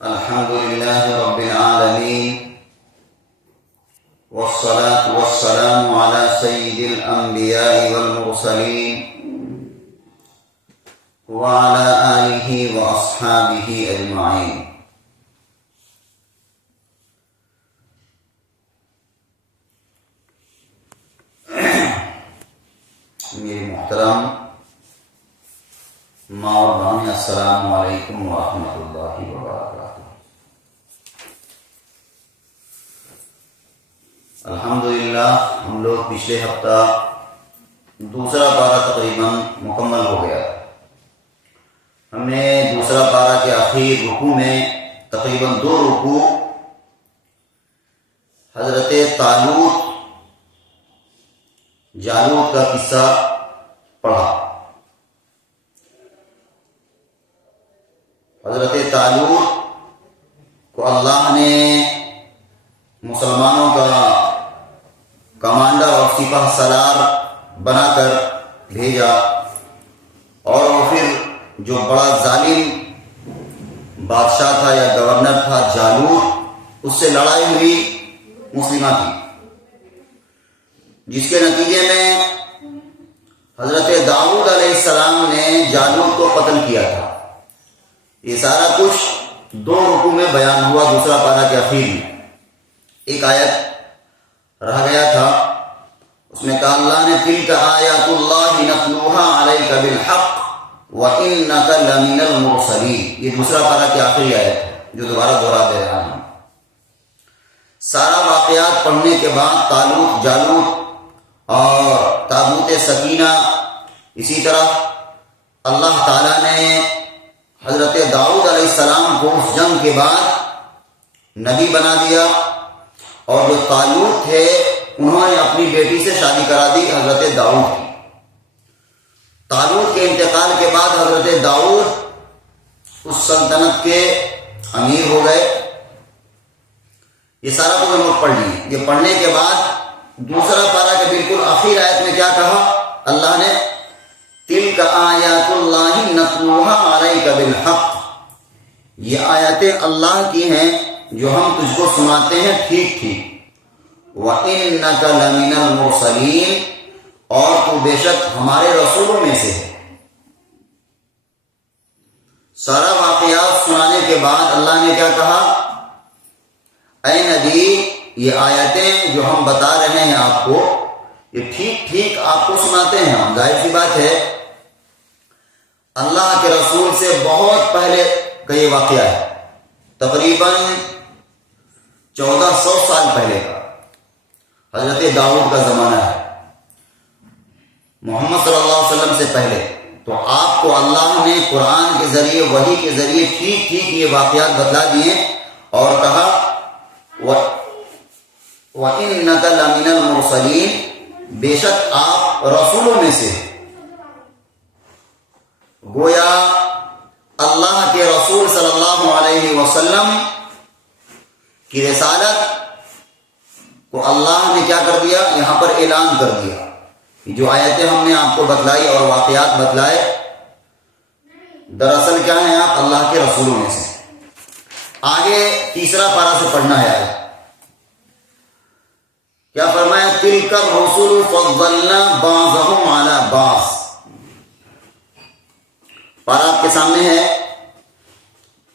الحمد لله رب العالمين، والصلاة والسلام على سيد الأنبياء والمرسلين وعلى آله وأصحابه أجمعين۔ میرے محترم ماں اور بہنیں، السلام علیکم ورحمۃ اللہ وبرکاتہ۔ الحمدللہ ہم لوگ پچھلے ہفتہ دوسرا پارہ تقریباً مکمل ہو گیا۔ ہم نے دوسرا پارہ کے آخر رکوع میں تقریباً 2 رکوع حضرت طالوت جالوت کا قصہ پڑھا۔ حضرت طالوت کو اللہ نے مسلمانوں کا کمانڈر اور سپہ سالار بنا کر بھیجا، اور وہ پھر جو بڑا ظالم بادشاہ تھا یا گورنر تھا جالوت، اس سے لڑائی ہوئی مسلمہ کی، جس کے نتیجے میں حضرت داؤد علیہ السلام نے جالوت کو قتل کیا تھا۔ یہ سارا کچھ 2 رکوع میں بیان ہوا دوسرا پارہ کے اخیر میں۔ ایک آیت رہ گیا تھا، اس میں کہا اللہ نے تلک آیات اللہ نتلوها علیک بالحق وانک لمن المرسلین۔ یہ دوسرا پارہ کی آخری آیت ہے جو دوبارہ دہرا دے رہا ہوں۔ سارا واقعات پڑھنے کے بعد طالوت جالوت اور تابوت سکینہ، اسی طرح اللہ تعالیٰ نے حضرت داؤد علیہ السلام کو اس جنگ کے بعد نبی بنا دیا، اور جو طالوت تھے انہوں نے اپنی بیٹی سے شادی کرا دی حضرت داؤد کی۔ طالوت کے انتقال کے بعد حضرت داؤد اس سلطنت کے امیر ہو گئے۔ یہ سارا کچھ ہم لوگ پڑھ لیے۔ یہ پڑھنے کے بعد دوسرا پارہ کے بالکل آخر آیت میں کیا کہا اللہ نے؟ تلک آیات اللہ نتلوها علیک بالحق۔ یہ آیاتیں اللہ کی ہیں جو ہم تجھ کو سناتے ہیں ٹھیک ٹھیک۔ وَإِنَّكَ لَمِنَ الْمُرْسَلِينَ، اور تو بے شک ہمارے رسولوں میں سے ہے۔ سارا واقعات سنانے کے بعد اللہ نے کیا کہا؟ اے نبی، یہ آیتیں جو ہم بتا رہے ہیں آپ کو، یہ ٹھیک ٹھیک آپ کو سناتے ہیں ہم۔ ظاہر سی بات ہے، اللہ کے رسول سے بہت پہلے کا یہ واقعہ ہے، تقریباً 1400 سال پہلے کا، حضرت داؤد کا زمانہ ہے، محمد صلی اللہ علیہ وسلم سے پہلے۔ تو آپ کو اللہ نے قرآن کے ذریعے، وحی کے ذریعے ٹھیک ٹھیک یہ واقعات بتلا دیے، اور کہا وَإِنَّكَ لَمِنَ الْمُرْسَلِينَ، بے شک آپ رسولوں میں سے۔ گویا اللہ کے رسول صلی اللہ علیہ وسلم کی رسالت کو اللہ نے کیا کر دیا؟ یہاں پر اعلان کر دیا۔ جو آیتیں ہم نے آپ کو بتلائی اور واقعات بتلائے، دراصل کیا ہیں؟ آپ اللہ کے رسولوں میں سے۔ آگے تیسرا پارہ سے پڑھنا ہے۔ کیا فرمایا؟ تلک الرسل فضلنا بعضهم علی بعض۔ پارہ آپ کے سامنے ہے،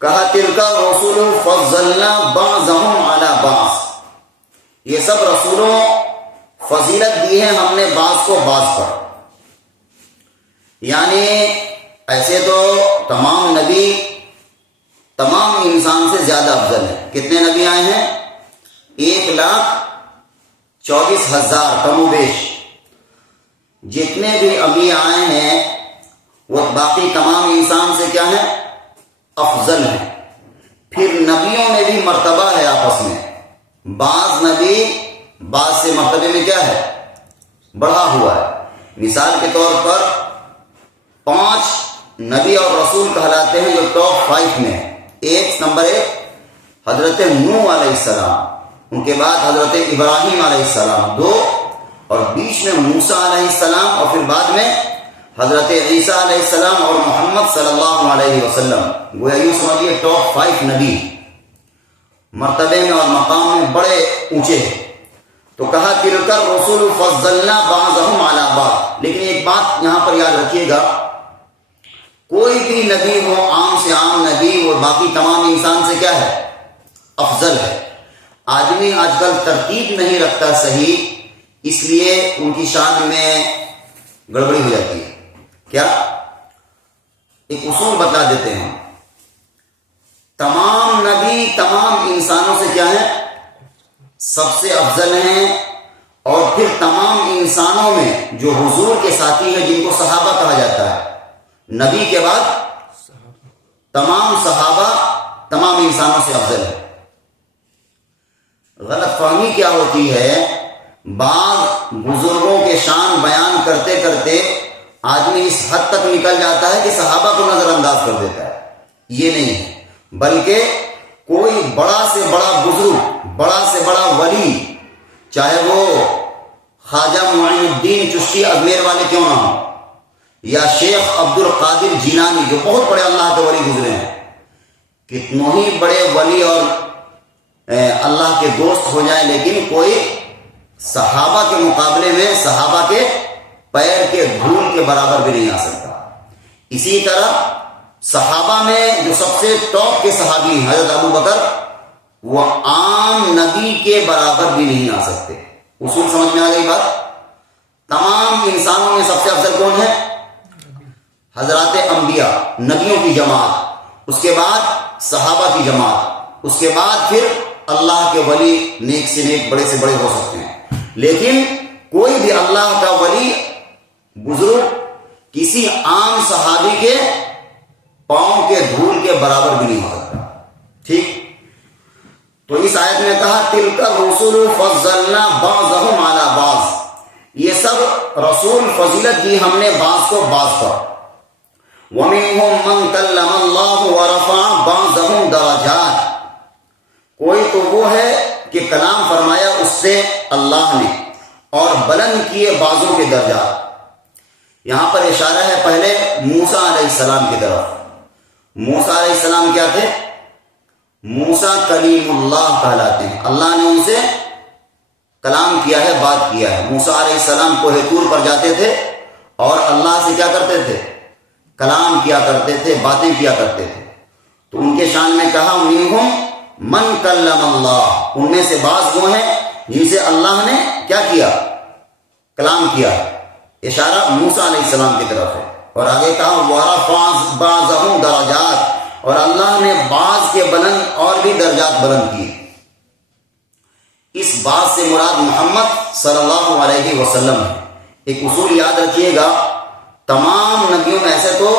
کہا تلک الرسل فضلنا بعضهم علی بعض۔ یہ سب رسولوں فضیلت دی ہے ہم نے بعض کو بعض پر۔ یعنی ایسے تو تمام نبی تمام انسان سے زیادہ افضل ہے۔ کتنے نبی آئے ہیں؟ 1,24,000 کم و بیش۔ جتنے بھی انبیاء آئے ہیں وہ باقی تمام انسان سے کیا ہے؟ افضل ہیں۔ پھر نبیوں میں بھی مرتبہ ہے آپس میں، بعض نبی بعض سے مرتبے میں کیا ہے؟ بڑھا ہوا ہے۔ مثال کے طور پر 5 نبی اور رسول کہلاتے ہیں جو ٹاپ 5 میں ہیں۔ نمبر 1 حضرت نوح علیہ السلام، ان کے بعد حضرت ابراہیم علیہ السلام 2، اور بیچ میں موسیٰ علیہ السلام، اور پھر بعد میں حضرت عیسیٰ علیہ السلام اور محمد صلی اللہ علیہ وسلم. گویا یوں سمجھیے ٹاپ 5 نبی. مرتبے میں اور مقام میں بڑے اونچے ہیں. تو کہا تلک الرسل فضلنا بعضهم علی بعض. لیکن ایک بات یہاں پر یاد رکھیے گا، کوئی بھی نبی ہو، عام سے عام نبی، وہ باقی تمام انسان سے کیا ہے؟ افضل ہے. آدمی آج کل ترتیب نہیں رکھتا صحیح، اس لیے ان کی شان میں گڑبڑی ہو جاتی ہے. کیا؟ ایک اصول بتا دیتے ہیں. تمام نبی تمام انسانوں سے کیا ہے؟ سب سے افضل ہیں. اور پھر تمام انسانوں میں جو حضور کے ساتھی ہیں، جن کو صحابہ کہا جاتا ہے، نبی کے بعد تمام صحابہ تمام انسانوں سے افضل ہے. غلط فہمی کیا ہوتی ہے، بعض بزرگوں کے شان بیان کرتے کرتے آدمی اس حد تک نکل جاتا ہے کہ صحابہ کو نظر انداز کر دیتا ہے. یہ نہیں ہے، بلکہ کوئی بڑا سے بڑا بزرگ، بڑا سے بڑا ولی، چاہے وہ خواجہ معین الدین چشتی اجمیر والے کیوں نہ ہوں، یا شیخ عبد القادر جیلانی جو بہت بڑے اللہ کے ولی گزرے ہیں، کتنوں ہی بڑے ولی اور اللہ کے دوست ہو جائیں، لیکن کوئی صحابہ کے مقابلے میں صحابہ کے پیر کے دھول کے برابر بھی نہیں آ سکتا. اسی طرح صحابہ میں جو سب سے ٹاپ کے صحابی ہیں حضرت ابو بکر، وہ عام نبی کے برابر بھی نہیں آ سکتے. اصول سمجھ میں آ گئی بات؟ تمام انسانوں میں سب سے افضل کون ہے؟ حضرات انبیاء، نبیوں کی جماعت، اس کے بعد صحابہ کی جماعت، اس کے بعد پھر اللہ کے ولی، نیک سے نیک، بڑے سے بڑے ہو سکتے ہیں. لیکن کوئی بھی اللہ کا ولی بزرگ کسی عام صحابی کے پاؤں کے دھول کے برابر بھی نہیں ہو سکتا. ٹھیک؟ تو اس آیت میں کہا تلک الرسل فضلنا بعضهم علی بعض. یہ سب رسول فضیلت دی ہم نے بعض کو بعض پر. وَمِنْهُمْ مَنْ كَلَّمَ اللَّهُ وَرَفَعَ بَعْضَهُمْ دَرَجَاتٍ. کوئی تو وہ ہے کہ کلام فرمایا اس سے اللہ نے اور بلند کیے بعضوں کے درجات. یہاں پر اشارہ ہے پہلے موسیٰ علیہ السلام کی طرف. موسیٰ علیہ السلام کیا تھے؟ موسیٰ کلیم اللہ کہلاتے ہیں. اللہ نے ان سے کلام کیا ہے، بات کیا ہے. موسیٰ علیہ السلام کوہ طور پر جاتے تھے اور اللہ سے کیا کرتے تھے؟ کلام کیا کرتے تھے، باتیں کیا کرتے تھے. تو ان کے شان میں کہا منہم من کلم اللہ، ان میں سے بعض وہ ہیں جن سے اللہ نے کیا کیا؟ کلام کیا. اشارہ موسیٰ علیہ السلام کی طرف ہے. اور آگے کہا وَرَفَعَ بَعْضَهُمْ دَرَجَاتٍ، اور اللہ نے بعض کے بلند اور بھی درجات بلند کیے. اس بات سے مراد محمد صلی اللہ علیہ وسلم ہے. ایک اصول یاد رکھیے گا، تمام نبیوں میں ایسے تو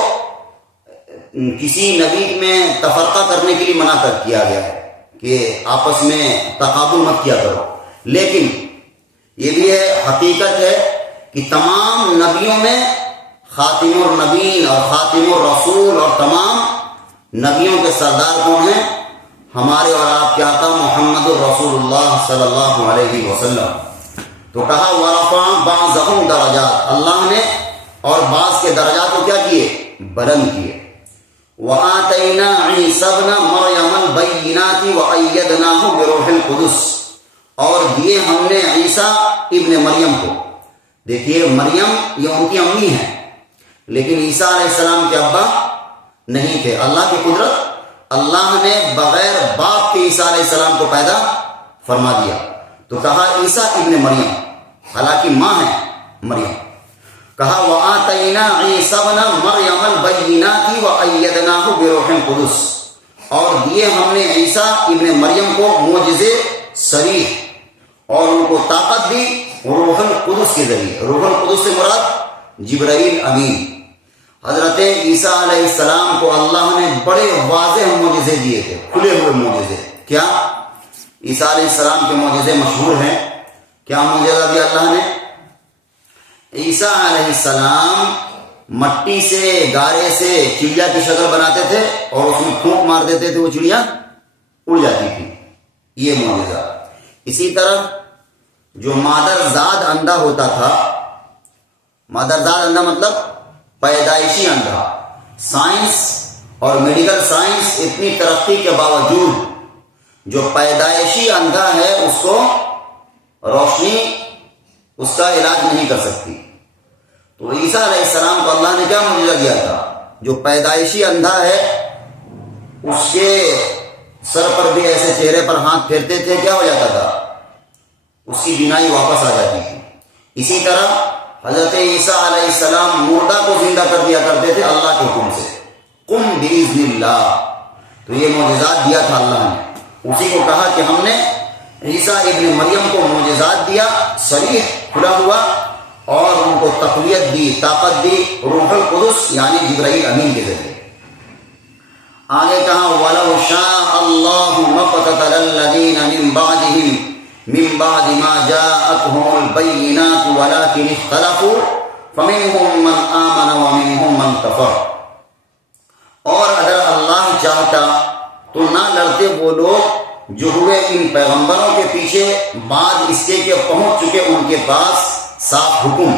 کسی نبی میں تفرقہ کرنے کے لیے منع کر کیا گیا ہے کہ آپس میں تقابل مت کیا کرو، لیکن یہ بھی ہے، حقیقت ہے کہ تمام نبیوں میں خاتم النبیین اور خاتم الرسول اور تمام نبیوں کے سردار کون ہیں؟ ہمارے اور آپ کے آقا محمد الرسول اللہ صلی اللہ علیہ وسلم. تو کہا وَرَفَعَ بَعْضَهُمْ دَرَجَاتٍ، اللہ نے اور بعض کے درجات کو کیا کیے؟ بلند کیے. وَآتَيْنَا عِيسَى ابْنَ مَرْيَمَ الْبَيِّنَاتِ وَأَيَّدْنَاهُ بِرُوحِ الْقُدُسِ، اور دیے ہم نے عیسیٰ ابن مریم کو. دیکھیے مریم یہ ان کی امی ہیں، لیکن عیسیٰ علیہ السلام کے ابا نہیں تھے. اللہ کی قدرت، اللہ نے بغیر باپ کے عیسیٰ علیہ السلام کو پیدا فرما دیا. تو کہا عیسیٰ ابن مریم، حالانکہ ماں ہے مریم. کہا وَآتَيْنَا عِيسَى ابْنَ مَرْيَمَ الْبَيِّنَاتِ وَأَيَّدْنَاهُ بِرُوحِ الْقُدُسِ، اور دیے ہم نے عیسیٰ ابن مریم کو معجزے صریح اور ان کو طاقت دی روح القدس کے ذریعے. روح القدس سے مراد جبرائیل امین. حضرت عیسیٰ علیہ السلام کو اللہ نے بڑے واضح معجزے دیے تھے، کھلے ہوئے معجزے. کیا عیسیٰ علیہ السلام کے معجزے مشہور ہیں؟ کیا معجزہ دیا اللہ نے؟ عیسیٰ علیہ السلام مٹی سے، گارے سے چڑیا کی شکل بناتے تھے اور اس میں پھونک مار دیتے تھے، وہ چڑیا اڑ جاتی تھی. یہ معجزہ. اسی طرح جو مادرزاد اندھا ہوتا تھا، مادرزاد اندھا مطلب پیدائشی اندھا، سائنس اور میڈیکل سائنس اتنی ترقی کے باوجود جو پیدائشی اندھا ہے اس کو روشنی اس کا علاج نہیں کر سکتی. تو عیسیٰ علیہ السلام کو اللہ نے کیا معجزہ دیا تھا؟ جو پیدائشی اندھا ہے اس کے سر پر بھی ایسے چہرے پر ہاتھ پھیرتے تھے، کیا ہو جاتا تھا؟ اس کی بینائی واپس آ جاتی تھی. اسی طرح حضرت عیسیٰ علیہ السلام مردہ کو زندہ کر دیا کرتے تھے اللہ کے حکم سے، قم بإذن اللہ. تو یہ معجزات دیا تھا اللہ نے. اسی کو کہا کہ ہم نے عیسیٰ ابن مریم کو معجزات دیا، صریح کھلا ہوا، اور ان کو تقویت دی، طاقت دی روح القدس یعنی جبرائیل امین کے ذریعے. آگے کہا وَلَوْ شَاءَ اللَّهُ مَقْتَتَلَ الَّذِينَ مِن بَعْدِهِمْ من بعد ما جاءتهم البينات ولكن اختلفوا فمنهم من آمن ومنهم من كفر. اور اگر اللہ چاہتا تو نہ لڑتے وہ لوگ جو ہوئے ان پیغمبروں کے پیچھے بعد اس کے کہ پہنچ چکے ان کے پاس صاف حکم،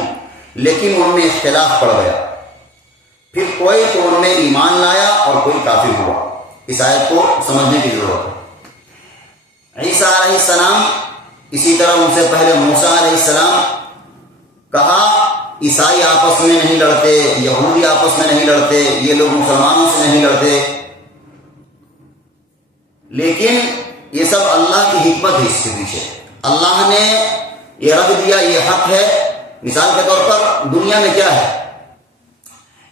لیکن ان میں اختلاف پڑ گیا. پھر کوئی تو ان میں ایمان لایا اور کوئی کافر ہوا. اس آیت کو سمجھنے کی ضرورت ہے. عیسیٰ علیہ السلام، اسی طرح ان سے پہلے موسیٰ علیہ السلام، کہا عیسائی آپس میں نہیں لڑتے، یہودی آپس میں نہیں لڑتے، یہ لوگ مسلمانوں سے نہیں لڑتے. لیکن یہ سب اللہ کی حکمت ہے اس کے پیچھے. اللہ نے یہ رکھ دیا، یہ حق ہے. مثال کے طور پر دنیا میں کیا ہے؟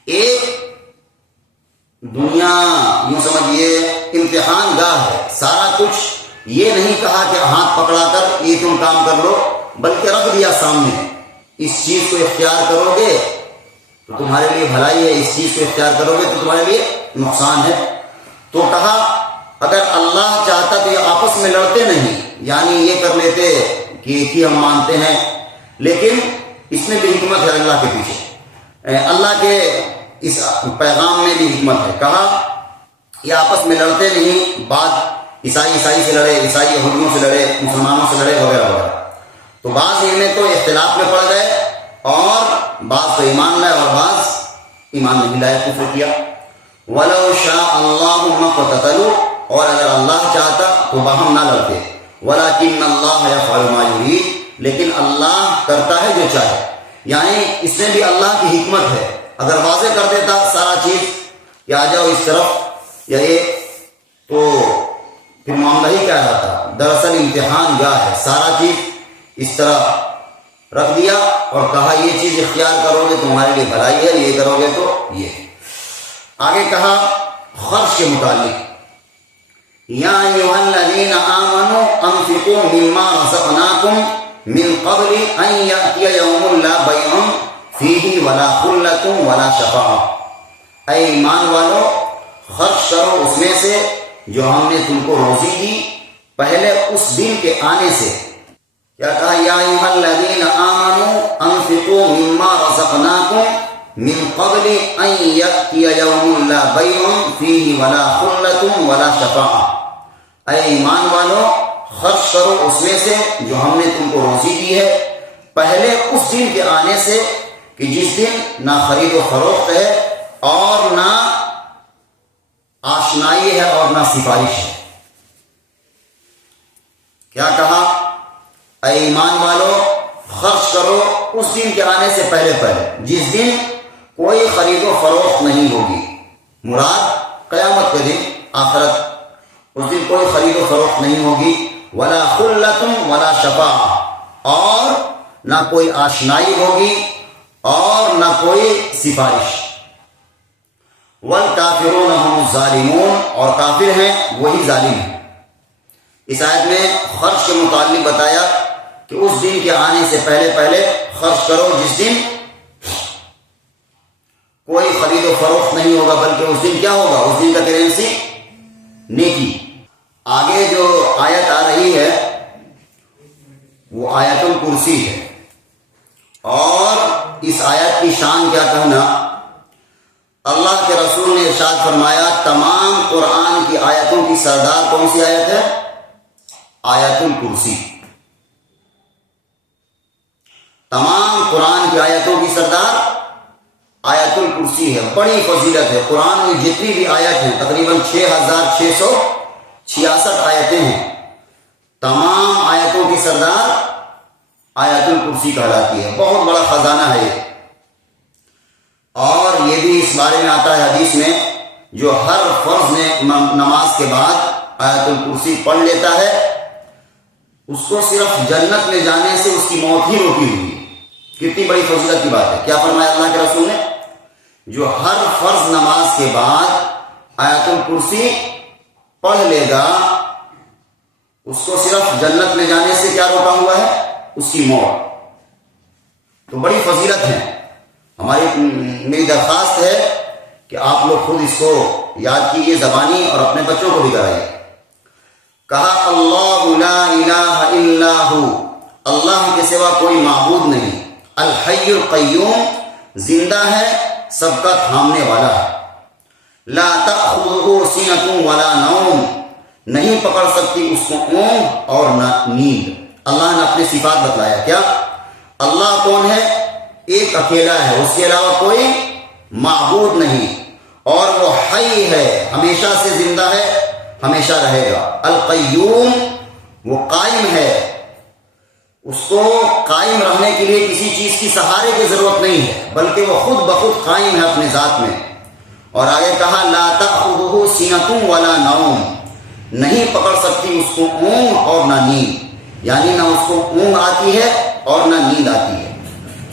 ایک دنیا یوں سمجھیے امتحان گاہ ہے. سارا کچھ یہ نہیں کہا کہ ہاتھ پکڑا کر یہ تم کام کر لو، بلکہ رکھ دیا سامنے. اس چیز کو اختیار کرو گے تو تمہارے لیے بھلائی ہے، اس چیز کو اختیار کرو گے تو تمہارے لیے نقصان ہے. تو کہا اگر اللہ چاہتا تو یہ آپس میں لڑتے نہیں، یعنی یہ کر لیتے کہ ایک ہی ہم مانتے ہیں. لیکن اس میں بھی حکمت ہے اللہ کے پیچھے. اللہ کے اس پیغام میں بھی حکمت ہے. کہا یہ آپس میں لڑتے نہیں، بعد عیسائی سے لڑے، عیسائی یہودیوں سے لڑے، مسلمانوں سے لڑے وغیرہ وغیرہ. تو بعض ان میں تو اختلاف میں پڑ گئے اور بعض تو ایمان لائے اور بعض ایمان نہیں لائے، کفر کیا. وَلَوْ شَاءَ اللَّهُ مَا اقْتَتَلُوا، اور اگر اللہ چاہتا تو باہم نہ لڑتے. وَلَكِنَّ اللَّهَ يَفْعَلُ مَا يُرِيدُ، لیکن اللہ کرتا ہے جو چاہے. یعنی اس میں بھی اللہ کی حکمت ہے. اگر واضح کر دیتا سارا چیز کہ آ جاؤ اس طرف یا یہ، تو پھر معاملہ ہی کیا رہتا. دراصل امتحان گاہ ہے. سارا چیز اس طرح رکھ دیا اور کہا یہ چیز اختیار کرو گے تمہارے لیے بھلائی ہے، یہ کرو گے تو یہ. آگے کہا خرچ کے متعلق، یا ایھا الذین آمنوا انفقوا مما رزقناکم من قبل ان یأتی یوم لا بیع فیہ ولا خلۃ ولا شفاعۃ. اے ایمان والو، خرچ کرو اس میں سے جو ہم نے تم کو روزی دی پہلے اس دن کے آنے سے. کیا کہا؟ یا ایھا الذین آمنوا انفقوا مما رزقناکم من قبل ان یأتی یوم لا بیع فیہ ولا خلۃ ولا شفاعۃ. اے ایمان والو، خرچ کرو اس میں سے جو ہم نے تم کو روزی دی ہے پہلے اس دن کے آنے سے کہ جس دن نہ خرید و فروخت ہے اور نہ آشنائی ہے اور نہ سفارش ہے. کیا کہا؟ اے ایمان والو، خرچ کرو اس دن کے آنے سے پہلے جس دن کوئی خرید و فروخت نہیں ہوگی. مراد قیامت کے دن، آخرت. اس دن کوئی خرید و فروخت نہیں ہوگی. ولا خلۃ ولا شفاعۃ، اور نہ کوئی آشنائی ہوگی اور نہ کوئی سفارش. والکافرون هم الظالمون، اور کافر ہیں وہی ظالم ہیں. اس آیت میں خرچ کے متعلق بتایا کہ اس دن کے آنے سے پہلے خرچ کرو جس دن کوئی خرید و فروخت نہیں ہوگا، بلکہ اس دن کیا ہوگا؟ اس دن کا کرنسی نیکی. آگے جو آیت آ رہی ہے وہ آیت الکرسی ہے، اور اس آیت کی شان کیا کہنا. اللہ کے رسول نے ارشاد فرمایا تمام قرآن کی آیتوں کی سردار کون سی آیت ہے؟ آیت الکرسی. تمام قرآن کی آیتوں کی سردار آیت الکرسی ہے. بڑی فضیلت ہے. قرآن میں جتنی بھی آیت ہیں تقریباً 6666 آیتیں آیتیں ہیں، تمام آیتوں کی سردار آیت الکرسی کہلاتی ہے. بہت بڑا خزانہ ہے یہ. اور یہ بھی اس بارے میں آتا ہے حدیث میں، جو ہر فرض نماز کے بعد آیت الکرسی پڑھ لیتا ہے، اس کو صرف جنت میں جانے سے اس کی موت ہی روکی ہوئی. کتنی بڑی فضیلت کی بات ہے. کیا فرمایا اللہ کے رسول نے؟ جو ہر فرض نماز کے بعد آیت الکرسی پڑھ لے گا، اس کو صرف جنت میں جانے سے کیا روکا ہوا ہے؟ اس کی موت. تو بڑی فضیلت ہے. میری درخواست ہے کہ آپ لوگ خود اس کو یاد کیجیے زبانی اور اپنے بچوں کو بھی کرائیے. کہا اللہ لا الہ الا ہو، اللہ کے سوا کوئی معبود نہیں. الحی القیوم، زندہ ہے، سب کا تھامنے والا ہے. لا تأخذہ سنۃ ولا نوم، نہیں پکڑ سکتی اس کو اونگ اور نہ نیند. اللہ نے اپنے صفات بتلایا. کیا؟ اللہ کون ہے؟ ایک اکیلا ہے، اس کے علاوہ کوئی معبود نہیں، اور وہ حی ہے، ہمیشہ سے زندہ ہے، ہمیشہ رہے گا. القیوم، وہ قائم ہے، اس کو قائم رہنے کے لیے کسی چیز کی سہارے کی ضرورت نہیں ہے، بلکہ وہ خود بخود قائم ہے اپنے ذات میں. اور آگے کہا لا تأخذہ سنۃ ولا نوم، نہیں پکڑ سکتی اس کو اونگ اور نہ نیند، یعنی نہ اس کو اونگ آتی ہے اور نہ نیند آتی ہے.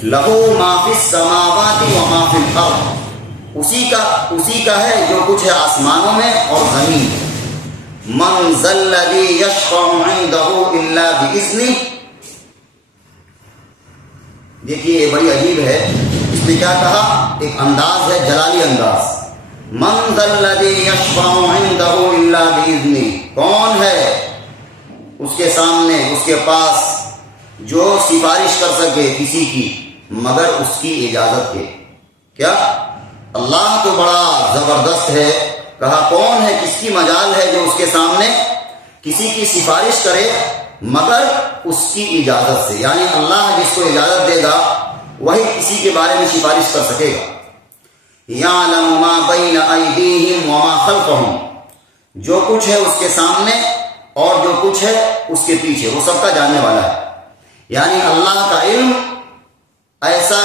لہو ما فی السماوات و ما فی الارض، اسی کا ہے جو کچھ ہے آسمانوں میں اور زمین میں. من ذا الذی یشفع عندہ الا باذنہ. دیکھیے یہ بڑی عجیب ہے. اس نے کیا کہا؟ ایک انداز ہے، جلالی انداز. من ذا الذی یشفع عندہ الا باذنہ، کون ہے اس کے سامنے، اس کے پاس جو سفارش کر سکے کسی کی مگر اس کی اجازت کے. کیا؟ اللہ تو بڑا زبردست ہے. کہا کون ہے، کس کی مجال ہے جو اس کے سامنے کسی کی سفارش کرے مگر اس کی اجازت سے. یعنی اللہ جس کو اجازت دے گا وہی کسی کے بارے میں سفارش کر سکے گا. یعلم ما بین ایدیہم وما خلفہم، جو کچھ ہے اس کے سامنے اور جو کچھ ہے اس کے پیچھے، وہ سب کا جاننے والا ہے. یعنی اللہ کا علم ایسا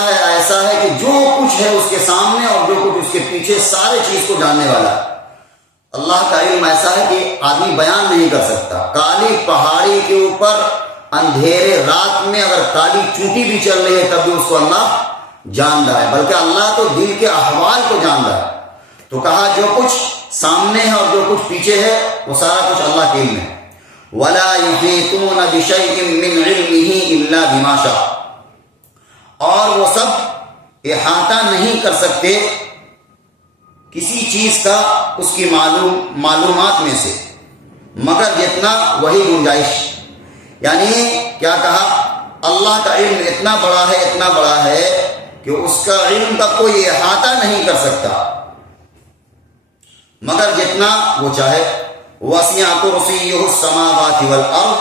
ہے کہ جو کچھ ہے اس کے سامنے اور جو کچھ اس کے پیچھے، سارے چیز کو جاننے والا ہے. اللہ کا علم ایسا ہے کہ آدمی بیان نہیں کر سکتا. کالی پہاڑی کے اوپر اندھیرے رات میں اگر کالی چونٹی بھی چل رہی ہے تب بھی اس کو اللہ جان رہا ہے، بلکہ اللہ تو دل کے احوال کو جان رہا ہے. تو کہا جو کچھ سامنے ہے اور جو کچھ پیچھے ہے وہ سارا کچھ اللہ کے علم ہے. وَلَا يُحِيطُونَ بِشَيْءٍ مِّنْ عِلْمِهِ إِلَّا بِمَا شَاءَ، اور وہ سب احاطہ نہیں کر سکتے کسی چیز کا اس کی معلومات میں سے مگر جتنا وہی گنجائش. یعنی کیا کہا؟ اللہ کا علم اتنا بڑا ہے کہ اس کا علم کا کوئی احاطہ نہیں کر سکتا مگر جتنا وہ چاہے. وسع کرسیہ السماوات والارض،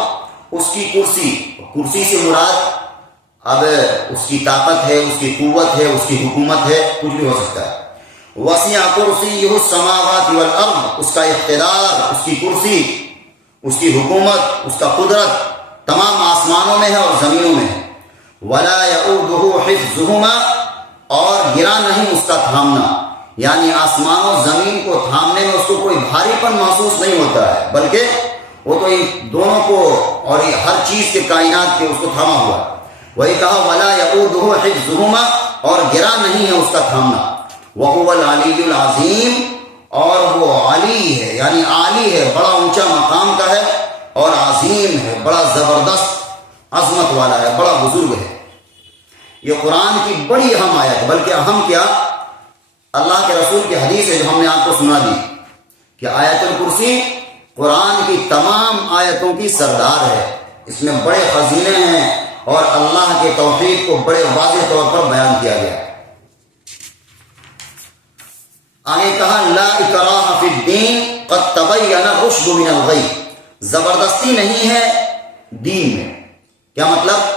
اس کی کرسی سے مراد اب اس کی طاقت ہے، اس کی قوت ہے، اس کی حکومت ہے، کچھ بھی ہو سکتا ہے. وسع کرسیہ السماوات والارض، اس کا اقتدار، اس کی کرسی، اس کی حکومت، اس کا قدرت تمام آسمانوں میں ہے اور زمینوں میں ہے. ولا یؤودہ حفظہما، اور گرا نہیں اس کا تھامنا. یعنی آسمان و زمین کو تھامنے میں اس کو کوئی بھاری پن محسوس نہیں ہوتا ہے، بلکہ وہ تو ان دونوں کو اور ہر چیز کے کائنات کے اس کو تھاما ہوا ہے. وہی کہا ولا یؤودہ حفظہما، اور گرا نہیں ہے اس کا تھامنا. وہو العلی العظیم، اور وہ علی ہے، یعنی عالی ہے، بڑا اونچا مقام کا ہے، اور عظیم ہے، بڑا زبردست عظمت والا ہے، بڑا بزرگ ہے. یہ قرآن کی بڑی اہم آیت ہے. بلکہ اہم کیا، اللہ کے رسول کی حدیث ہے جو ہم نے آپ کو سنا دی کہ آیت الکرسی قرآن کی تمام آیتوں کی سردار ہے. اس میں بڑے خزینے ہیں اور اللہ کے توحید کو بڑے واضح طور پر بیان کیا گیا. آگے کہا لا اکراہ فی الدین قد تبین الرشد من الغی، زبردستی نہیں ہے دین میں. کیا مطلب؟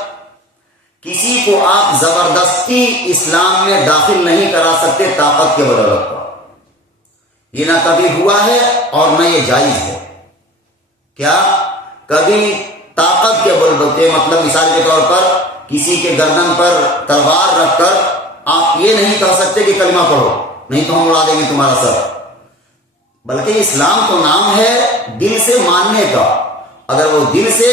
کسی کو آپ زبردستی اسلام میں داخل نہیں کرا سکتے طاقت کے بدولت پر. یہ نہ کبھی ہوا ہے اور نہ یہ جائز ہے کیا کبھی طاقت کے بلبوتے، مطلب مثال کے طور پر کسی کے گردن پر تلوار رکھ کر آپ یہ نہیں کہہ سکتے کہ کلمہ پڑھو، نہیں تو ہم اڑا دیں گے تمہارا سر. بلکہ اسلام تو نام ہے دل سے ماننے کا. اگر وہ دل سے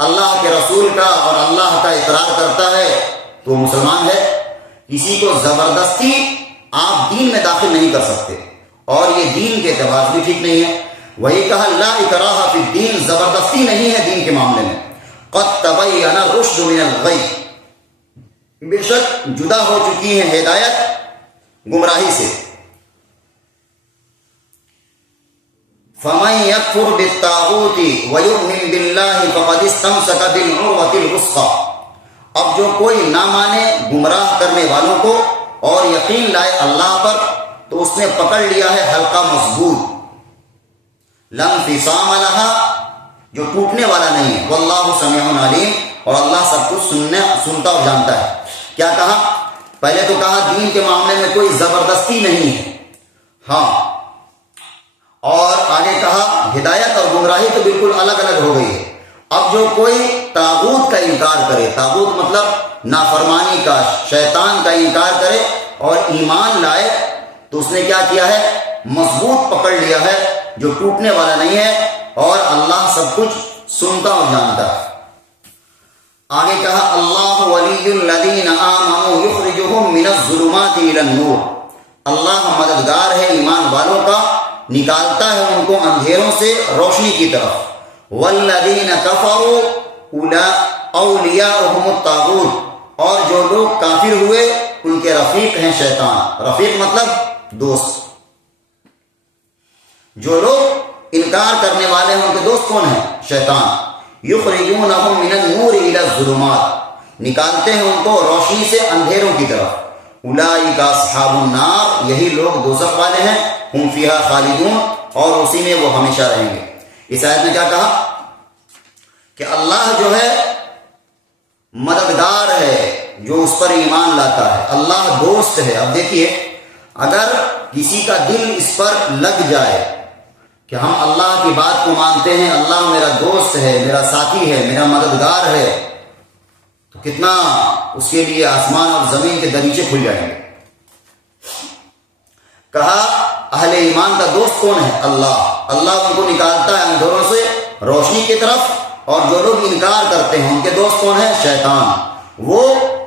اللہ کے رسول کا اور اللہ کا اقرار کرتا ہے تو مسلمان ہے. کسی کو زبردستی آپ دین میں داخل نہیں کر سکتے، اور یہ دین کے اعتبار سے بھی ٹھیک نہیں ہے. وہی کہا لا اکراہ فی الدین، زبردستی نہیں ہے دین کے معاملے میں. قد تبین الرشد من الغی، بے شک جدا ہو چکی ہے ہدایت گمراہی سے. فمن یکفر بالطاغوت ویؤمن باللہ فقد استمسک بالعروۃ الوثقی، اب جو کوئی نہ مانے گمراہ کرنے والوں کو اور یقین لائے اللہ پر تو اس نے پکڑ لیا ہے حلقہ مضبوط. لا انفصام لہا، جو ٹوٹنے والا نہیں ہے. واللہ سمیع علیم، اور اللہ سب کچھ سنتا اور جانتا ہے. کیا کہا؟ پہلے تو کہا دین کے معاملے میں کوئی زبردستی نہیں ہے، ہاں، اور آگے کہا ہدایت اور گمراہی تو بالکل الگ الگ ہو گئی ہے. اب جو کوئی طاغوت کا انکار کرے، طاغوت مطلب نافرمانی کا، شیطان کا انکار کرے اور ایمان لائے تو اس نے کیا کیا ہے؟ مضبوط پکڑ لیا ہے جو ٹوٹنے والا نہیں ہے، اور اللہ سب کچھ سنتا اور جانتا ہے. آگے کہا اللہ ولی الذین آمنوا یخرجہم من الظلمات الی النور، اللہ مددگار ہے ایمان والوں کا، نکالتا ہے ان کو اندھیروں سے روشنی کی طرف. والذین کفروا اولیاؤہم الطاغوت، اور جو لوگ کافر ہوئے ان کے رفیق ہیں شیطان. رفیق مطلب دوست. جو لوگ انکار کرنے والے ہیں ان کے دوست کون ہیں؟ شیطان. یخرجونہم من النور الی الظلمات، نکالتے ہیں ان کو روشنی سے اندھیروں کی طرف. اولئک اصحاب النار، یہی لوگ دوزخ والے ہیں. ہم فیہا خالدون، اور اسی میں وہ ہمیشہ رہیں گے. اس آیت میں کیا کہا؟ کہ اللہ جو ہے مددگار ہے جو اس پر ایمان لاتا ہے، اللہ دوست ہے. اب دیکھیے، اگر کسی کا دل اس پر لگ جائے کہ ہم اللہ کی بات کو مانتے ہیں، اللہ میرا دوست ہے، میرا ساتھی ہے، میرا مددگار ہے، تو کتنا اس کے لیے آسمان اور زمین کے دریچے کھل جائیں گے. کہا اہل ایمان کا دوست کون ہے؟ اللہ. اللہ ان کو نکالتا ہے اندھیروں سے روشنی کی طرف، اور جو لوگ انکار کرتے ہیں ان کے دوست کون ہے؟ شیطان. وہ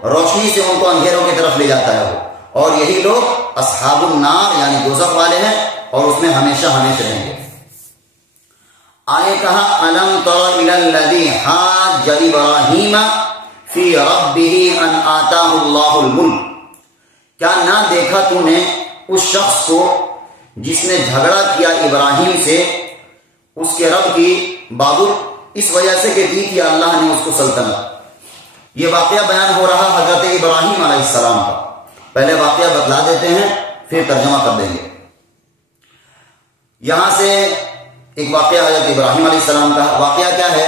روشنی سے ان کو اندھیروں کی طرف لے جاتا ہے وہ. اور یہی لوگ اصحاب النار یعنی دوزخ والے ہیں، اور اس میں ہمیشہ ہمیشہ رہیں گے. آگے کہا الم تر الی الذی حاج ابراہیم فی ربہ ان آتاہ اللہ الملک، کیا نہ دیکھا تو نے اس شخص کو جس نے جھگڑا کیا ابراہیم سے اس کے رب کی بابت اس وجہ سے کہ دی تھی اللہ نے اس کو سلطنت. یہ واقعہ بیان ہو رہا حضرت ابراہیم علیہ السلام کا. پہلے واقعہ بتلا دیتے ہیں پھر ترجمہ کر دیں گے. یہاں سے ایک واقعہ حضرت ابراہیم علیہ السلام کا. واقعہ کیا ہے؟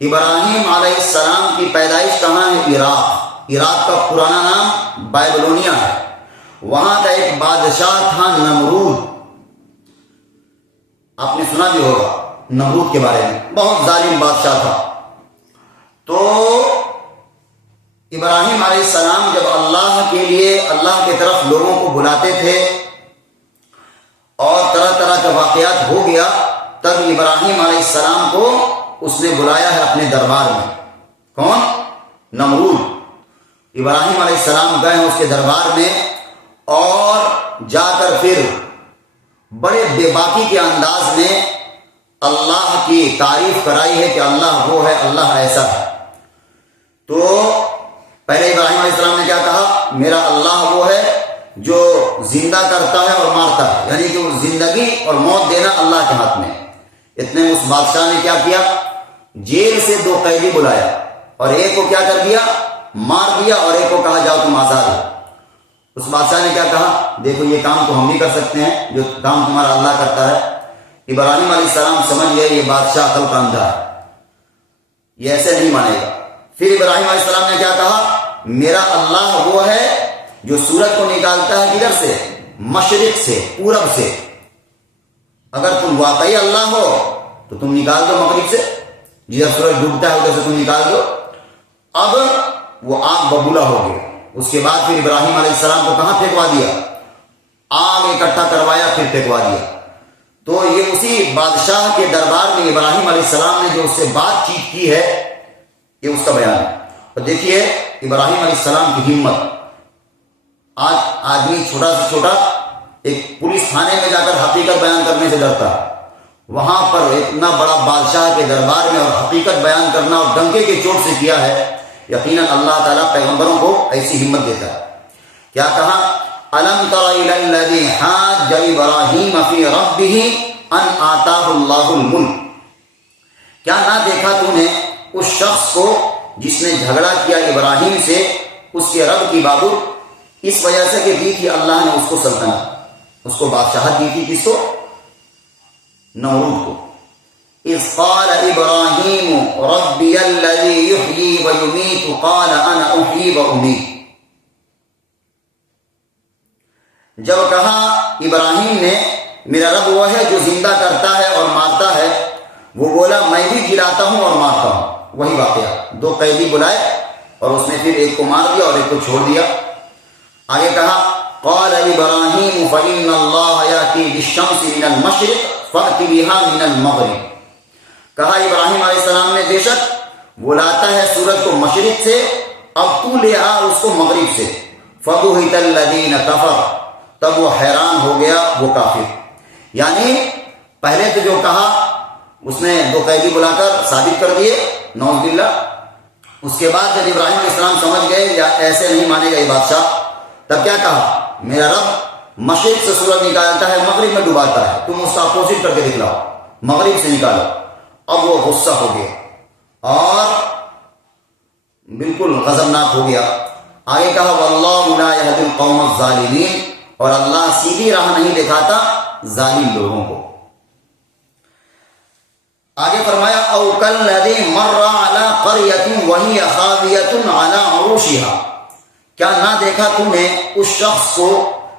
ابراہیم علیہ السلام کی پیدائش کہاں ہے؟ عراق. عراق کا پرانا نام بائبلونیا ہے. وہاں کا ایک بادشاہ تھا نمرود. آپ نے سنا بھی ہوگا نمرود کے بارے میں، بہت ظالم بادشاہ تھا. تو ابراہیم علیہ السلام جب اللہ کے لیے اللہ کی طرف لوگوں کو بلاتے تھے اور طرح طرح کے واقعات ہو گیا، تب ابراہیم علیہ السلام کو اس نے بلایا ہے اپنے دربار میں. کون؟ نمرود. ابراہیم علیہ السلام گئے ہیں اس کے دربار میں، اور جا کر پھر بڑے بے باکی کے انداز میں اللہ کی تعریف کرائی ہے کہ اللہ وہ ہے، اللہ ایسا ہے. تو پہلے ابراہیم علیہ السلام نے کیا کہا؟ میرا اللہ وہ ہے جو زندہ کرتا ہے اور مارتا ہے، یعنی کہ زندگی اور موت دینا اللہ کے ہاتھ میں. اتنے میں اس بادشاہ نے کیا کیا؟ جیل سے 2 قیدی بلایا، اور ایک کو کیا کر دیا؟ مار دیا، اور ایک کو کہا جاؤ تم آزاد ہو. اس بادشاہ نے کیا کہا؟ دیکھو یہ کام تو ہم بھی کر سکتے ہیں جو کام تمہارا اللہ کرتا ہے. ابراہیم علیہ السلام سمجھ گئے یہ بادشاہ عقل کا اندھا ہے، یہ ایسے نہیں مانے گا. پھر ابراہیم علیہ السلام نے کیا کہا؟ میرا اللہ وہ ہے جو سورج کو نکالتا ہے کدھر سے؟ مشرق سے، پورب سے. اگر تم واقعی اللہ ہو تو تم نکال دو مغرب سے، جدھر سورج ڈوبتا ہے ادھر سے تم نکال دو۔ اب وہ آگ ببولا ہو گیا۔ اس کے بعد پھر ابراہیم علیہ السلام کو کہاں پھینکوا دیا؟ آگ اکٹھا کروایا، پھر پھینکوا دیا۔ تو یہ اسی بادشاہ کے دربار میں ابراہیم علیہ السلام نے جو اس سے بات چیت کی ہے، یہ اس کا بیان ہے۔ اور دیکھیے ابراہیم علیہ السلام کی ہمت۔ آج آدمی چھوٹا سے چھوٹا ایک پولیس تھانے میں جا کر حقیقت بیان کرنے سے ڈرتا ہے، وہاں پر اتنا بڑا بادشاہ کے دربار میں اور حقیقت بیان کرنا اور ڈنکے کے چوٹ سے کیا ہے، یقیناً اللہ تعالیٰ پیغمبروں کو ایسی ہمت دیتا ہے۔ کیا کہا؟ أَلَمْ تَرَ إِلَى الَّذِي حَاجَّ إِبْرَاهِيمَ فِي رَبِّهِ أَنْ آتَاهُ اللَّهُ الْمُلْكَ، کیا نہ دیکھا تو نے اس شخص کو جس نے جھگڑا کیا ابراہیم سے اس کے رب کی بابت، اس وجہ سے کہ دی تھی اللہ نے اس کو سلطنت، اس کو بادشاہت دی تھی۔ کس کو؟ نمرود کو۔ اذ قال ابراہیم ربی الذی یحیی ویمیت قال انا احیی وامیت، جب کہا ابراہیم نے میرا رب وہ ہے جو زندہ کرتا ہے اور مارتا ہے، وہ بولا میں بھی جلاتا ہوں اور مارتا ہوں۔ وہی واقعہ، دو قیدی بلائے اور اس نے پھر ایک کو مار دیا اور ایک کو چھوڑ دیا۔ آگے کہا قال ابراہیم فإن اللہ یأتی بالشمس من المشرق فأت بها من المغرب، کہا ابراہیم علیہ السلام نے بے شک وہ لاتا ہے سورج کو مشرق سے، اب تو لے آ اس کو مغرب سے۔ فبہت الذین کفروا، تب وہ حیران ہو گیا وہ کافر۔ یعنی پہلے تو جو کہا اس نے دو قیدی بلا کر ثابت کر دیے، نعوذ باللہ۔ اس کے بعد جب ابراہیم علیہ السلام سمجھ گئے یا ایسے نہیں مانے گا یہ بادشاہ، تب کیا کہا؟ میرا رب مشرق سے سورج نکالتا ہے مغرب میں ڈباتا ہے، تم اس کا اپوزٹ کر کے دکھلاؤ، مغرب سے نکالو۔ اب وہ غصہ ہو گیا اور بالکل غضبناک ہو گیا۔ آگے کہا واللہ لا یہدی القوم الظالمین، اور اللہ سیدھی راہ نہیں دکھاتا ظالم لوگوں کو۔ آگے فرمایا او کالذی مر علی قریۃ وہی خاویۃ علی عروشہا، کیا نہ دیکھا تم نے اس شخص کو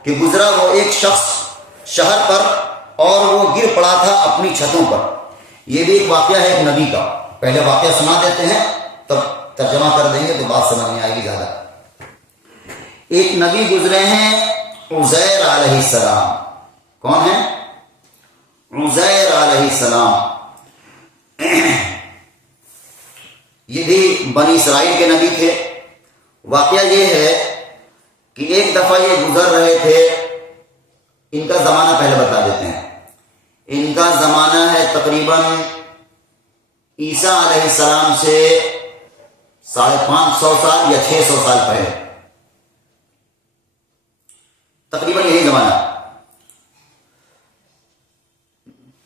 کہ گزرا وہ ایک شخص شہر پر اور وہ گر پڑا تھا اپنی چھتوں پر۔ یہ بھی ایک واقعہ ہے ایک نبی کا، پہلے واقعہ سنا دیتے ہیں تب ترجمہ کر دیں گے تو بات سمجھ میں آئے گی زیادہ۔ ایک نبی گزرے ہیں عزیر علیہ السلام۔ کون ہیں؟ عزیر علیہ السلام۔ یہ بھی بنی اسرائیل کے نبی تھے۔ واقعہ یہ ہے کہ ایک دفعہ یہ گزر رہے تھے، ان کا زمانہ پہلے بتا دیتے ہیں۔ ان کا زمانہ ہے تقریباً عیسیٰ علیہ السلام سے 550 سال یا 600 سال پہلے، تقریباً یہی زمانہ،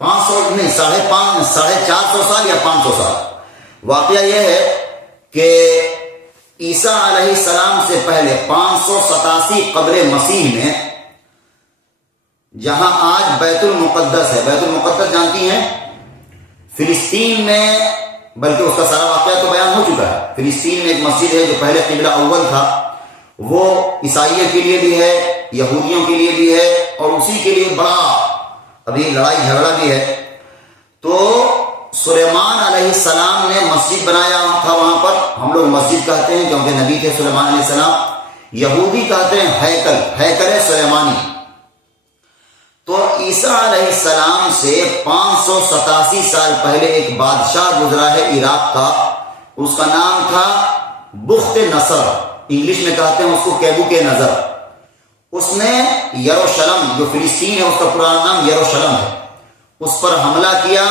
500 نہیں 450 سال یا 500 سال۔ واقعہ یہ ہے کہ عیسیٰ علیہ السلام سے پہلے 587 قبر مسیح میں، جہاں آج بیت المقدس ہے، بیت المقدس جانتی ہیں فلسطین میں، بلکہ اس کا سارا واقعہ تو بیان ہو چکا ہے۔ فلسطین میں ایک مسجد ہے جو پہلے قبلہ اول تھا، وہ عیسائیت کے لیے بھی ہے، یہودیوں کے لیے بھی ہے، اور اسی کے لیے بڑا ابھی لڑائی جھگڑا بھی ہے۔ تو سلیمان علیہ السلام نے مسجد بنایا تھا وہاں پر، ہم لوگ مسجد کہتے ہیں کیونکہ نبی تھے سلیمان علیہ السلام، یہودی کہتے ہیں ہیکل سلیمانی۔ تو عیسیٰ علیہ السلام سے 587 سال پہلے ایک بادشاہ گزرا ہے عراق کا، اس کا نام تھا بخت نصر، انگلش میں کہتے ہیں اس کو کیبو کے نظر۔ اس نے یروشلم جو فلسطین ہے اس کا پرانا نام یروشلم ہے، اس پر حملہ کیا،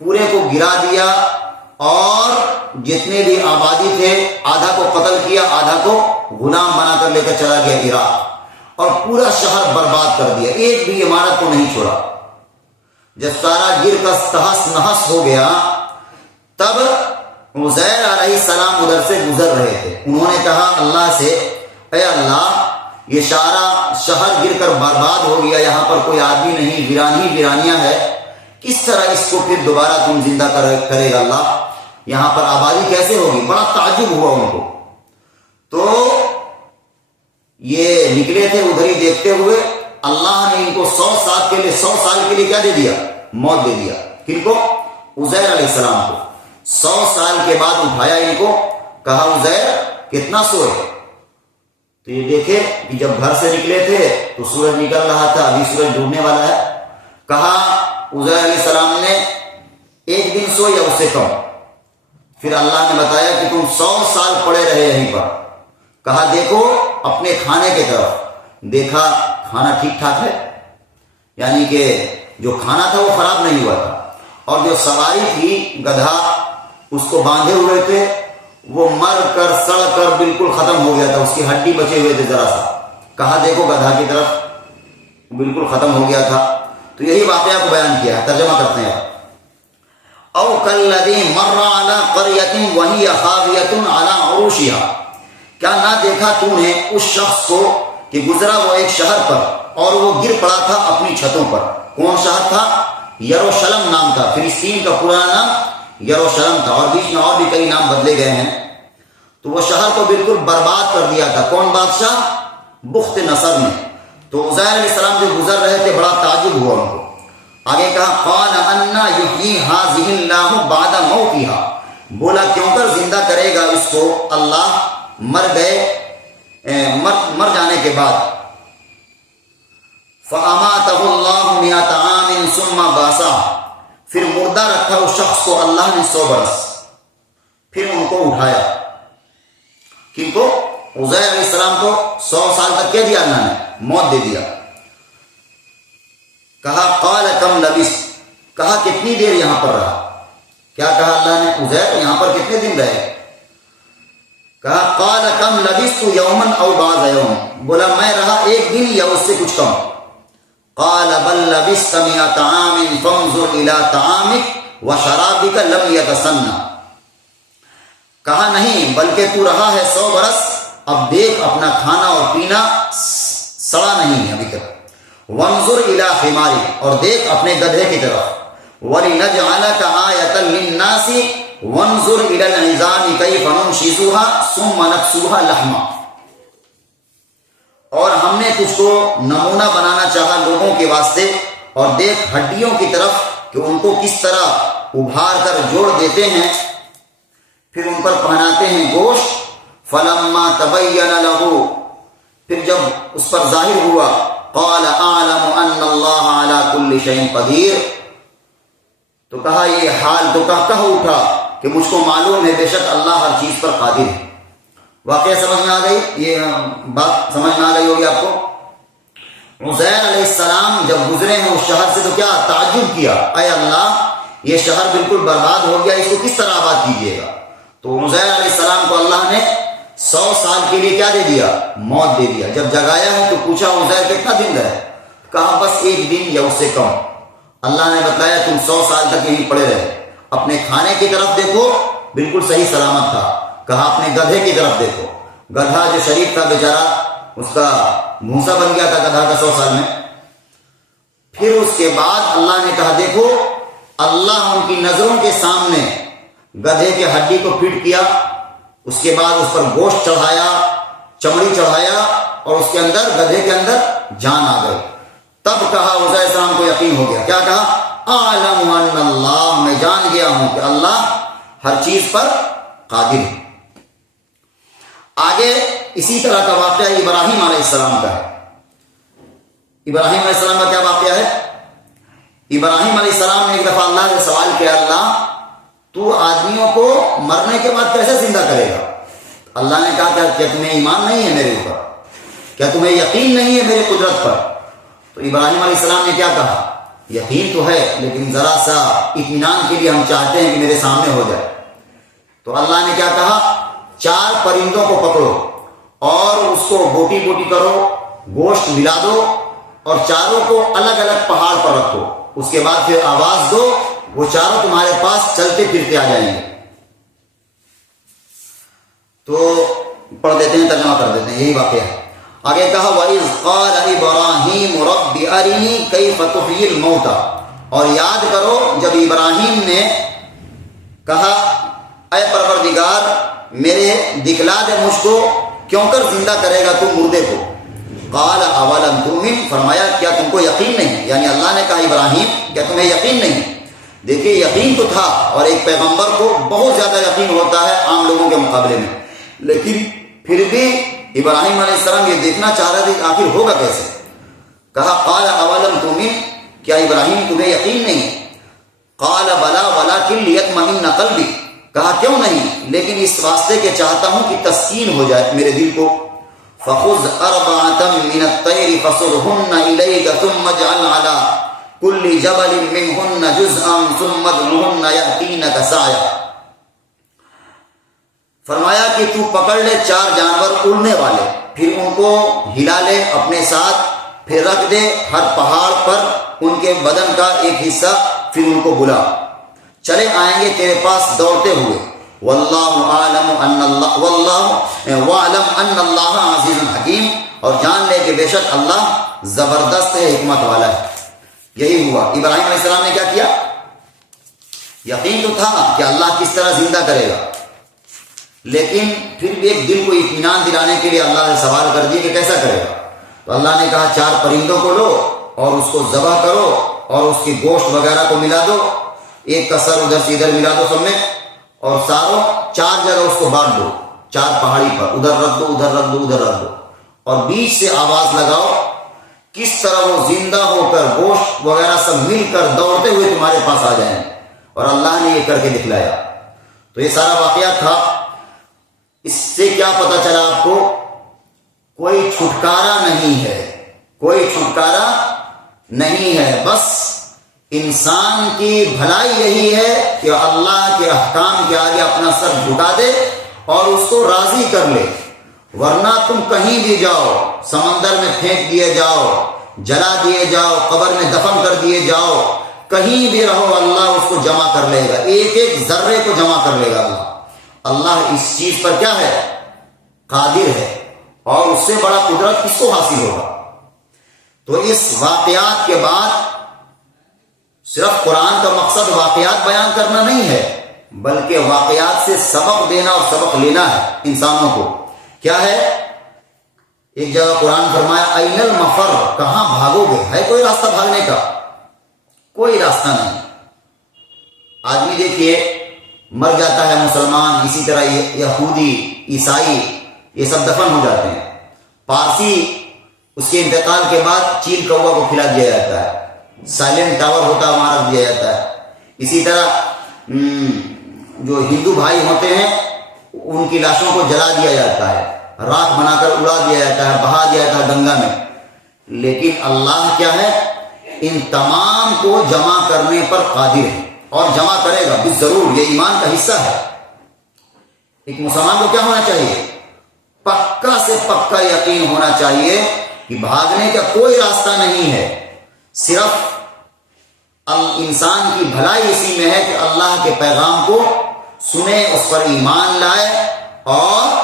پورے کو گرا دیا، اور جتنے بھی آبادی تھے آدھا کو قتل کیا، آدھا کو غلام بنا کر لے کر چلا گیا عراق، اور پورا شہر برباد کر دیا، ایک بھی عمارت کو نہیں چھوڑا۔ جب سارا گر کر تہس نہس ہو گیا، تب عزیر علیہ السلام ادھر سے گزر رہے تھے۔ انہوں نے کہا اللہ سے، اے اللہ یہ سارا شہر گر کر برباد ہو گیا، یہاں پر کوئی آدمی نہیں، ویران ہی ویرانیاں ہے، کس طرح اس کو پھر دوبارہ تم زندہ کرے گا اللہ؟ یہاں پر آبادی کیسے ہوگی؟ بڑا تعجب ہوا ان کو۔ تو یہ نکلے تھے ادھر ہی دیکھتے ہوئے، اللہ نے ان کو 100 سال کے لیے کیا دے دیا؟ موت دے دیا۔ کن کو؟ عزیر علیہ السلام کو 100 سال کے بعد اٹھایا ان کو، کہا عزیر کتنا سوئے؟ تو یہ دیکھے کہ جب گھر سے نکلے تھے تو سورج نکل رہا تھا، ابھی سورج ڈوبنے والا ہے۔ کہا عزیر علیہ السلام نے 1 دن سوئے یا اس سے کم؟ پھر اللہ نے بتایا کہ تم 100 سال پڑے رہے یہیں پر۔ کہا دیکھو اپنے کھانے کی طرف، دیکھا کھانا ٹھیک ٹھاک ہے، یعنی کہ جو کھانا تھا وہ خراب نہیں ہوا تھا، اور جو سواری تھی گدھا اس کو باندھے ہوئے تھے وہ مر کر سڑ کر بالکل ختم ہو گیا تھا، اس کی ہڈی بچے ہوئے تھے ذرا سا۔ کہا دیکھو گدھا کی طرف بالکل ختم ہو گیا تھا۔ تو یہی واقعہ کو بیان کیا ہے، ترجمہ کرتے ہیں۔ او کالذی مر علی قریۃ وہی خاویۃ علی عروشها، کیا نہ دیکھا تو نے اس شخص کو کہ گزرا وہ ایک شہر پر اور وہ گر پڑا تھا اپنی چھتوں پر۔ کون شہر تھا؟ یروشلم نام تھا، فلسطین کا پرانا نام یروشلم تھا، اور بیچ میں اور بھی کئی نام بدلے گئے ہیں۔ تو وہ شہر کو بالکل برباد کر دیا تھا۔ کون بادشاہ؟ بخت نصر نے۔ تو عزیر علیہ السلام جو گزر رہے تھے بڑا تعجب ہوا ان کو۔ آگے کہا قال انا یحیی ھذہ اللہ بعد موتها، بولا کیوں کر زندہ کرے گا اس کو اللہ مر جانے کے بعد۔ فاماتہ اللہ مئۃ عام ثم بعثہ، پھر مردہ رکھا اس شخص کو اللہ نے 100 برس، پھر ان کو اٹھایا۔ کن کو؟ عزیر علیہ السلام کو 100 سال تک کیا دیا اللہ نے؟ موت دے دیا۔ کہا قال کم لبثت، کہا کتنی دیر یہاں پر رہا؟ کیا کہا اللہ نے؟ عزیر یہاں پر کتنے دن رہے؟ کہا قال کم لبثت یوما او بعض یوم، بولا میں رہا 1 دن یا اس سے کچھ کم۔ قال بل لبثت مئۃ عام فانظر الى طعامك وشرابك لم يتسنى، کہا نہیں بلکہ تو رہا ہے 100 برس، اب دیکھ اپنا کھانا اور پینا سڑا نہیں ہے ابھی تک۔ وانظر الى حمارك، اور دیکھ اپنے گدھے کی طرف۔ ولنجعلك آیۃ للناس وانظر الى العظام کیف ننشزها ثم نکسوها لحما، اور ہم نے تجھ کو نمونہ بنانا چاہا لوگوں کے واسطے، اور دیکھ ہڈیوں کی طرف کہ ان کو کس طرح ابھار کر جوڑ دیتے ہیں، پھر ان پر پہناتے ہیں گوشت۔ فلما تبین له، پھر جب اس پر ظاہر ہوا، قال اعلم ان اللہ علی کل شیء قدیر، تو کہا یہ حال تو کہہ اٹھا کہ مجھ کو معلوم ہے بے شک اللہ ہر چیز پر قادر ہے۔ واقعہ سمجھ میں آ گئی؟ یہ بات سمجھ میں آ گئی ہوگی آپ کو۔ عزیر علیہ السلام جب گزرے ہیں اس شہر سے تو کیا تعجب کیا، اے اللہ یہ شہر بالکل برباد ہو گیا، اس کو کس طرح آباد کیجیے گا؟ تو عزیر علیہ السلام کو اللہ نے 100 سال کے لیے کیا دے دیا؟ موت دے دیا۔ جب جگایا ہے تو پوچھا عزیر کتنا دن رہے؟ کہا بس 1 دن یا اس سے کم۔ اللہ نے بتایا تم 100 سال تک یہیں پڑے رہے، اپنے کھانے کی طرف دیکھو بالکل صحیح سلامت تھا۔ کہا اپنے گدھے کی طرف دیکھو، گدھا جو شریف تھا بیچارہ اس کا بھوسا بن گیا تھا گدھا کا 100 سال میں۔ پھر اس کے بعد اللہ نے کہا دیکھو اللہ ان کی نظروں کے سامنے گدھے کے ہڈی کو فٹ کیا، اس کے بعد اس پر گوشت چڑھایا، چمڑی چڑھایا، اور اس کے اندر گدھے کے اندر جان آ گئی۔ تب کہا عزیر السلام کو یقین ہو گیا، کیا کہا؟ اعلم ان اللہ، میں جان گیا ہوں کہ اللہ ہر چیز پر قادر ہے۔ آگے اسی طرح کا واقعہ ابراہیم علیہ السلام کا ہے۔ ابراہیم علیہ السلام کا کیا واقعہ ہے؟ ابراہیم علیہ السلام نے ایک دفعہ اللہ سے سوال کیا، اللہ تو آدمیوں کو مرنے کے بعد کیسے زندہ کرے گا؟ اللہ نے کہا کیا تمہیں ایمان نہیں ہے میرے اوپر؟ کیا تمہیں یقین نہیں ہے میری قدرت پر؟ تو ابراہیم علیہ السلام نے کیا کہا؟ یقین تو ہے لیکن ذرا سا اطمینان کے لیے ہم چاہتے ہیں کہ میرے سامنے ہو جائے۔ تو اللہ نے کیا کہا؟ 4 پرندوں کو پکڑو اور اس کو بوٹی بوٹی کرو، گوشت ملا دو، اور چاروں کو الگ الگ پہاڑ پر رکھو، اس کے بعد پھر آواز دو، وہ چاروں تمہارے پاس چلتے پھرتے آ جائیں گے۔ تو پڑھ دیتے ہیں، ترجمہ کر دیتے ہیں، یہی واقعہ ہے۔ آگے کہا وَإِذْ قَالَ إِبْرَاهِيمُ رَبِّ أَرِنِي كَيْفَ تُحْيِي الْمَوْتَى، اور یاد کرو جب ابراہیم نے کہا اے پروردگار میرے دکھلا دے مجھ کو کیوں کر زندہ کرے گا تو مردے کو۔ قال اولم تؤمن، فرمایا کیا تم کو یقین نہیں؟ یعنی اللہ نے کہا ابراہیم کیا تمہیں یقین نہیں؟ دیکھیے یقین تو تھا، اور ایک پیغمبر کو بہت زیادہ یقین ہوتا ہے عام لوگوں کے مقابلے میں، لیکن پھر بھی ابراہیم علیہ السلام یہ دیکھنا چاہ رہے تھے کہ آخر ہوگا کیسے. کہا قال اولم تؤمن، کیا ابراہیم تمہیں یقین نہیں؟ قال بلا ولکن لیطمئن قلبی، کہا کیوں نہیں، لیکن اس واسطے کہ چاہتا ہوں کہ تسکین ہو جائے میرے دل کو. فخذ اربعة من الطير فصرهن اليك ثم اجعل على كل جبل منهن جزءا ثم ادعهن يأتينك سعيا. فرمایا کہ تو پکڑ لے 4 جانور اڑنے والے، پھر ان کو ہلا لے اپنے ساتھ، پھر رکھ دے ہر پہاڑ پر ان کے بدن کا ایک حصہ، پھر ان کو بلا، چلے آئیں گے تیرے پاس دوڑتے ہوئے. واللہ عالم ان اللہ وعلم ان اللہ عزیز حکیم، اور جان لے کہ بے شک اللہ زبردست ہے، حکمت والا ہے. یہی ہوا. ابراہیم علیہ السلام نے کیا کیا؟ یقین تو تھا کہ اللہ کس طرح زندہ کرے گا، لیکن پھر بھی ایک دل کو اطمینان دلانے کے لیے اللہ نے سوال کر دیا کہ کیسا کرے گا. تو اللہ نے کہا 4 پرندوں کو لو اور اس کو ذبح کرو اور اس کی گوشت وغیرہ کو ملا دو، ایک کا سر ادھر سے ادھر ملا دو سب میں، اور ساروں 4 جگہ اس کو بانٹ دو، 4 پہاڑی پر، ادھر رکھ دو ادھر رکھ دو ادھر رکھ دو، اور بیچ سے آواز لگاؤ، کس طرح وہ زندہ ہو کر گوشت وغیرہ سب مل کر دوڑتے ہوئے تمہارے پاس آ جائیں. اور اللہ نے یہ کر کے دکھلایا. تو یہ سارا واقعہ تھا. اس سے کیا پتا چلا آپ کو؟ کوئی چھٹکارا نہیں ہے، کوئی چھٹکارا نہیں ہے. بس انسان کی بھلائی یہی ہے کہ اللہ کے احکام کے آگے اپنا سر جھکا دے اور اس کو راضی کر لے. ورنہ تم کہیں بھی جاؤ، سمندر میں پھینک دیے جاؤ، جلا دیے جاؤ، قبر میں دفن کر دیے جاؤ، کہیں بھی رہو، اللہ اس کو جمع کر لے گا، ایک ایک ذرے کو جمع کر لے گا. اللہ اس چیز پر کیا ہے؟ قادر ہے. اور اس سے بڑا قدرت کس کو حاصل ہوگا؟ تو اس واقعات کے بعد صرف قرآن کا مقصد واقعات بیان کرنا نہیں ہے، بلکہ واقعات سے سبق دینا اور سبق لینا ہے انسانوں کو. کیا ہے؟ ایک جگہ قرآن فرمایا این المفر، کہاں بھاگو گے؟ ہے کوئی راستہ بھاگنے کا؟ کوئی راستہ نہیں. آدمی دیکھیے مر جاتا ہے مسلمان، اسی طرح یہودی، عیسائی، یہ سب دفن ہو جاتے ہیں. پارسی، اس کے انتقال کے بعد چیل کوا کو کھلا دیا جاتا ہے، سائلنٹ ٹاور ہوتا ہے وہاں رکھ دیا جاتا ہے. اسی طرح جو ہندو بھائی ہوتے ہیں ان کی لاشوں کو جلا دیا جاتا ہے، راکھ بنا کر اڑا دیا جاتا ہے، بہا دیا جاتا ہے گنگا میں. لیکن اللہ کیا ہے؟ ان تمام کو جمع کرنے پر قادر ہے اور جمع کرے گا ضرور. یہ ایمان کا حصہ ہے. ایک مسلمان کو کیا ہونا چاہیے؟ پکا سے پکا یقین ہونا چاہیے کہ بھاگنے کا کوئی راستہ نہیں ہے. صرف انسان کی بھلائی اسی میں ہے کہ اللہ کے پیغام کو سنے، اس پر ایمان لائے. اور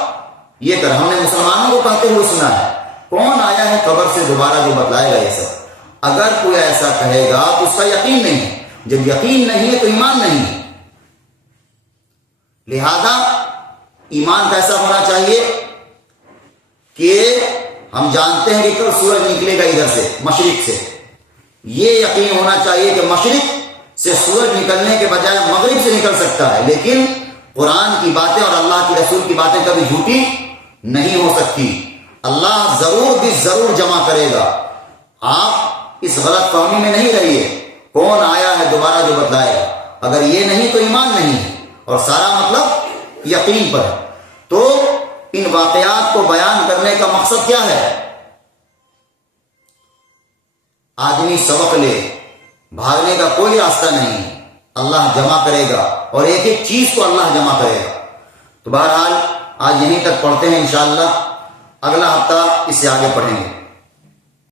یہ کر ہم نے مسلمانوں کو کہتے ہوئے سنا ہے، کون آیا ہے قبر سے دوبارہ جو بتلائے گا یہ سب؟ اگر کوئی ایسا کہے گا تو اس کا یقین نہیں ہے. جب یقین نہیں ہے تو ایمان نہیں ہے. لہذا ایمان کیسا ہونا چاہیے کہ ہم جانتے ہیں کہ کل سورج نکلے گا ادھر سے، مشرق سے. یہ یقین ہونا چاہیے کہ مشرق سے سورج نکلنے کے بجائے مغرب سے نکل سکتا ہے، لیکن قرآن کی باتیں اور اللہ کی رسول کی باتیں کبھی جھوٹی نہیں ہو سکتی. اللہ ضرور بھی ضرور جمع کرے گا. آپ اس غلط فہمی میں نہیں رہیے، کون آیا ہے دوبارہ جو بتلائے گا. اگر یہ نہیں تو ایمان نہیں ہے، اور سارا مطلب یقین پر ہے. تو ان واقعات کو بیان کرنے کا مقصد کیا ہے؟ آدمی سبق لے، بھاگنے کا کوئی راستہ نہیں. اللہ جمع کرے گا اور ایک ایک چیز کو اللہ جمع کرے گا. تو بہرحال آج یہیں تک پڑھتے ہیں، انشاءاللہ اگلا ہفتہ اس سے آگے پڑھیں گے.